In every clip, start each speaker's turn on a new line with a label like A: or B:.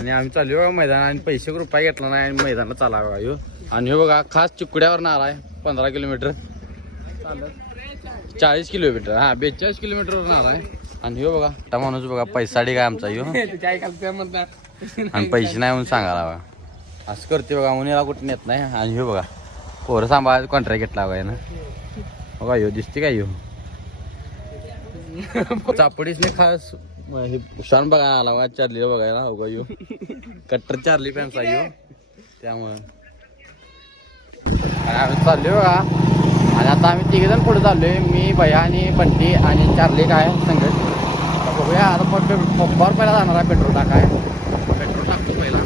A: आणि आम्ही चालू बघा मैदान आणि पैसे रुपया घेतला नाही आणि मैदानाला चाला बघा यो आणि हे बघा खास चिकड्यावर नाराय आहे. पंधरा किलोमीटर. चाळीस किलोमीटर हा बेचाळीस किलोमीटरवर नाराय आहे. आणि हे बघा त्या माणूस बघा पैसाडी काय आमचा
B: यो
A: आणि पैसे नाही म्हणून सांगायला बघा. असं करते बघा म्हणून याला कुठं नेत नाही. आणि हे बघा पोरं सांभाळ कॉन्ट्रॅक्ट घेतला बघा ना बघा यो दिसते काय ह्यो? चापडीसने खास हे शान बघा आला बघा चार्ली बघायला हो ह्यो कट्टर चार्ली फॅन्स आहे ह्यो त्यामुळं. आम्ही चाललोय बघा. आणि आता आम्ही तिघे जण पुढे चाललोय. मी भैया आणि बंटी आणि चार्ली काय संगत. बघूया आता फक्त पंपावर पहिला जाणार आहे पेट्रोल टाकाय पेट्रोल टाकतो पहिला.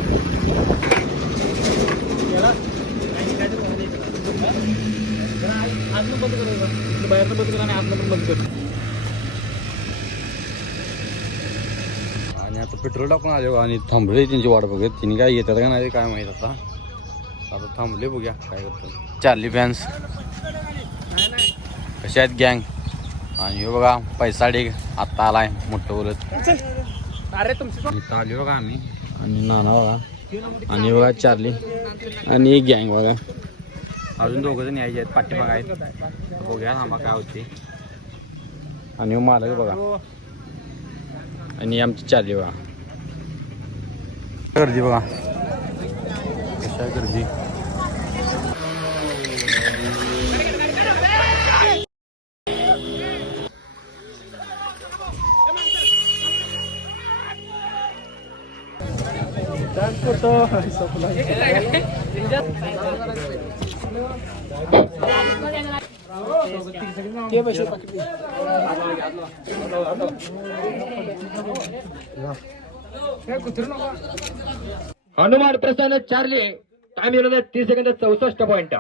B: बाहेरनं बंद करा आणि आतनं पण बंद कर
A: आणि आता पेट्रोल टाकून आले आणि थांबले त्यांची वाट बघत. तिने काय येतात का नाही काय माहीत आता. आता थांबले बघूया काय करतो चार्ली फॅन्स. कसे आहेत गँग? आणि हे बघा पैसा डेग आत्ता आलाय मोठं बोलत.
B: अरे तुमचं
A: आली बघा आम्ही. आणि नाना बघा. आणि बघा चार्ली. आणि गँग बघा. अजून दोघं जण यायचे आहेत पाठीमाग आहेत. बघूया थांबा काय होते आणि मालक बघा. आणि आमची चार्ली बघा. गर्दी बघा कशा गर्दी
B: ते पैसे पाकिट
C: हनुमान प्रसन्न चार्ली टाइम येणार तीस सेकंद चौसष्ट पॉइंट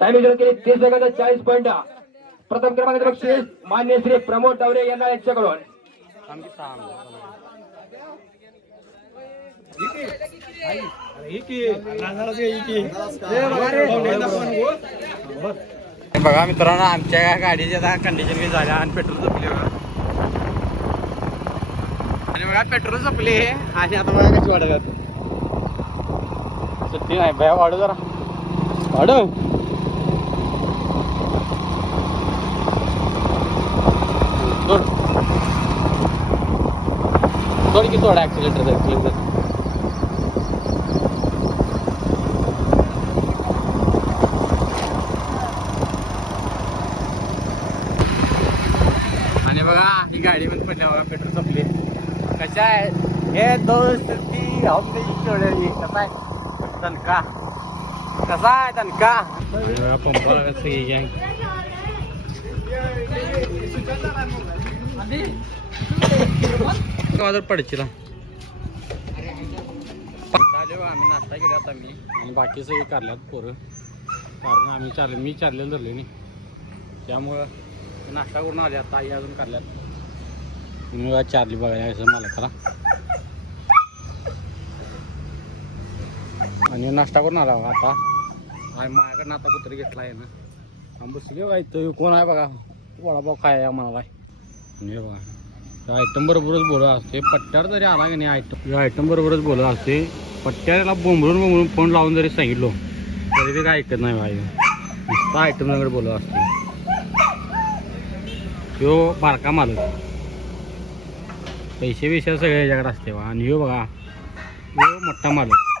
C: टाइम येणार केली तीस सेकंद चाळीस पॉइंट प्रथम क्रमांकाचे बक्षीस मान्य श्री प्रमोद तावरे यांना यांच्याकडून.
A: बघा मित्रांनो आमच्या गाडीची आता कंडिशन बी झाल्या आणि पेट्रोल संपले बघा. आणि बघा पेट्रोल संपले. आणि आता बघा कशी वाढत सुट्टी नाही भया वाढू जरा. वाढव सोड सोड की सोडा ऍक्सिलेटर ऍक्सिलेटर आणि बघा ही गाडी मध्ये पडल्या बघा पेट्रोल संपले. कशा आहे हे दोस्त ती हमने चढली कसा आहे? तनका कसा आहे तनका पडचिला आले बघा आम्ही नाश्ता केला आता मी. आणि बाकी सगळे कारल्यात पोरं. कारण आम्ही चालले मी चाललेलं धरले नाही त्यामुळं नाश्ता करून आले आता आई अजून काढल्यात मी बघा चार्ली बघायला यायचं मला करा आणि नाश्ता करून आला आता. आणि माझ्याकडनं आता कुत्री घेतला आहे ना. आंबस घेऊ बघा इथं कोण आहे बघा? वडापाव खाय म्हणाला आणि हे बघा. आयटम बरोबरच बोलत असते. पट्ट्यावर जरी आला की नाही आयटम आयटम बरोबरच बोलत असते. पट्ट्याला बोंबळून बोंबळून फोन लावून जरी सांगितलो तरी ते काय ऐकत नाही भाई नुसता आयटम बोलत असते. तो बारका मालक. पैसे बिशे सगळे ह्याच्याकडे असते बा आणि यो बघा. यो मोठा मालक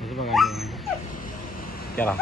A: असं बघा. त्याला